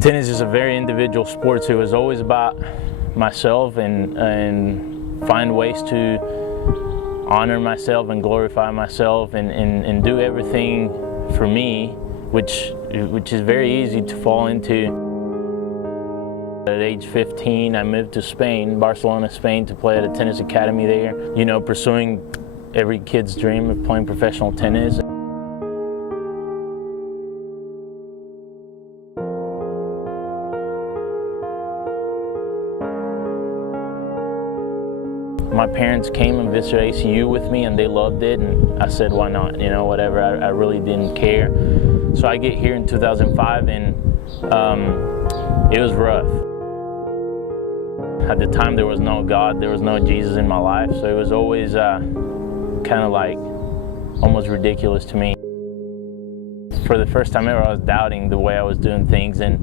Tennis is a very individual sport, so it was always about myself and find ways to honor myself and glorify myself and do everything for me, which is very easy to fall into. At age 15, I moved to Spain, Barcelona, Spain, to play at a tennis academy there. You know, pursuing every kid's dream of playing professional tennis. My parents came and visited ACU with me and they loved it, and I said, why not, you know, whatever, I really didn't care. So I get here in 2005 and it was rough. At the time there was no God, there was no Jesus in my life, so it was always kind of like almost ridiculous to me. For the first time ever I was doubting the way I was doing things, and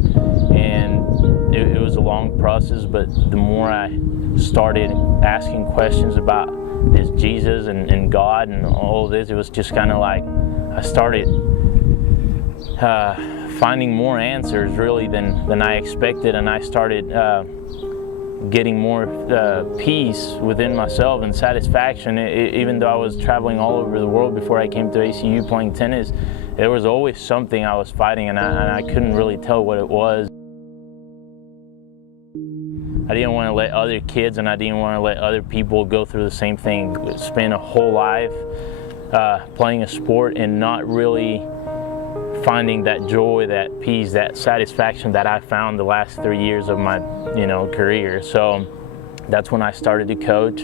it was a long process, but the more I started asking questions about this Jesus and God and all this, it was just kind of like I started finding more answers really than I expected, and I started getting more peace within myself and satisfaction. Even though I was traveling all over the world before I came to ACU playing tennis, there was always something I was fighting, and I couldn't really tell what it was. I didn't want to let other kids and I didn't want to let other people go through the same thing, spend a whole life playing a sport and not really finding that joy, that peace, that satisfaction that I found the last 3 years of my, career. So that's when I started to coach.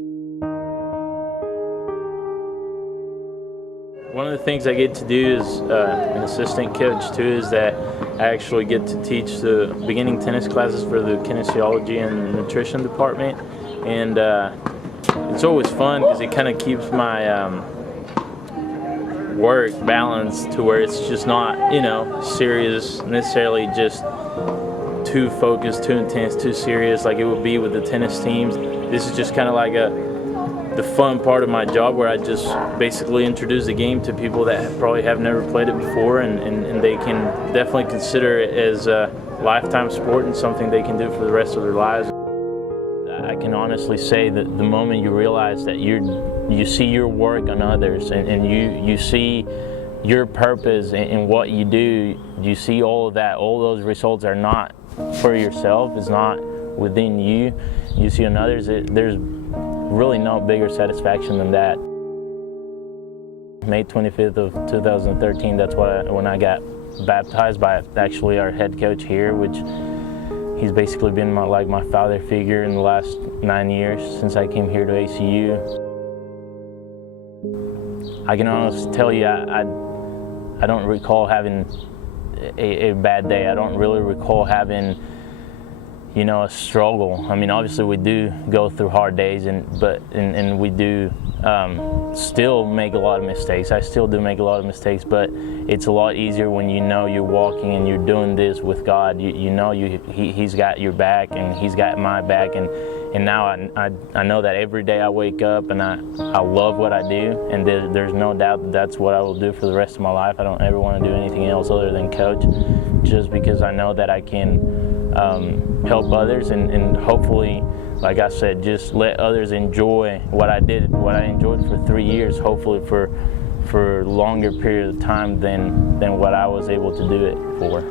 One of the things I get to do as an assistant coach too is that I actually get to teach the beginning tennis classes for the kinesiology and nutrition department, and it's always fun because it kind of keeps my work balanced to where it's just not, serious necessarily, just too focused, too intense, too serious like it would be with the tennis teams. This is just kind of like the fun part of my job, where I just basically introduce the game to people that probably have never played it before, and they can definitely consider it as a lifetime sport and something they can do for the rest of their lives. I can honestly say that the moment you realize that you see your work on others and you see your purpose in what you do, you see all of that, all those results are not for yourself, it's not within you, you see on others, there's really no bigger satisfaction than that. May 25th of 2013, that's when I got baptized by actually our head coach here, which he's basically been my father figure in the last 9 years since I came here to ACU. I can honestly tell you, I don't recall having a bad day. I don't really recall having a struggle. I mean, obviously we do go through hard days, and we do still make a lot of mistakes. I still do make a lot of mistakes, but it's a lot easier when you're walking and you're doing this with God. He's got your back and He's got my back, and now I know that every day I wake up and I love what I do, and there's no doubt that that's what I will do for the rest of my life. I don't ever want to do anything else other than coach, just because I know that I can help others and hopefully, like I said, just let others enjoy what I enjoyed for 3 years, hopefully for a longer period of time than what I was able to do it for.